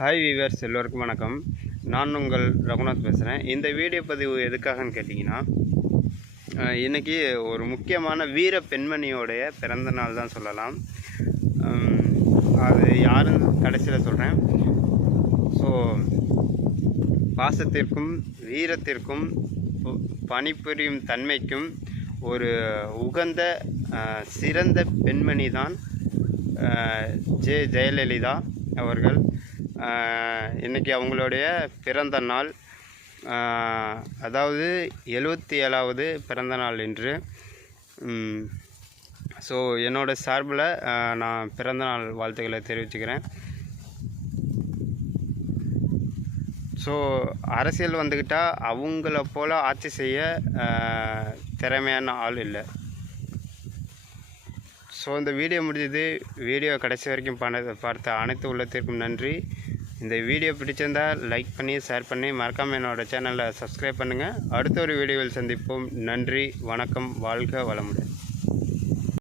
Hi viewers, எல்லோருக்கும் வணக்கம். நான் உங்கள் ரகுநாத் பேசுகிறேன். இந்த வீடியோ பதிவு எதுக்காகன்னு கேட்டிங்கன்னா, இன்றைக்கி ஒரு முக்கியமான வீர பெண்மணியோடைய பிறந்த நாள் தான் சொல்லலாம். அது யாருன்னு கடைசியில் சொல்கிறேன். ஸோ பாசத்திற்கும் வீரத்திற்கும் பணிபுரியும் தன்மைக்கும் ஒரு உகந்த சிறந்த பெண்மணி தான் ஜெயலலிதா அவர்கள். இன்றைக்கி அவங்களுடைய பிறந்த நாள், அதாவது 77வது பிறந்த நாள் இன்று. ஸோ என்னோடய சார்பில் நான் பிறந்தநாள் வாழ்த்துக்களை தெரிவிச்சுக்கிறேன். ஸோ அரசியல் வந்துக்கிட்டால் அவங்கள போல் ஆட்சி செய்ய திறமையான ஆள் இல்லை. ஸோ இந்த வீடியோ முடிஞ்சது. வீடியோ கடைசி வரைக்கும் பார்த்த அனைத்து உள்ளத்திற்கும் நன்றி. இந்த வீடியோ பிடிச்சிருந்தால் லைக் பண்ணி ஷேர் பண்ணி மறக்காமல் என்னோடய சேனலை சப்ஸ்கிரைப் பண்ணுங்கள். அடுத்த ஒரு வீடியோவில் சந்திப்போம். நன்றி, வணக்கம், வாழ்க வளமுடன்.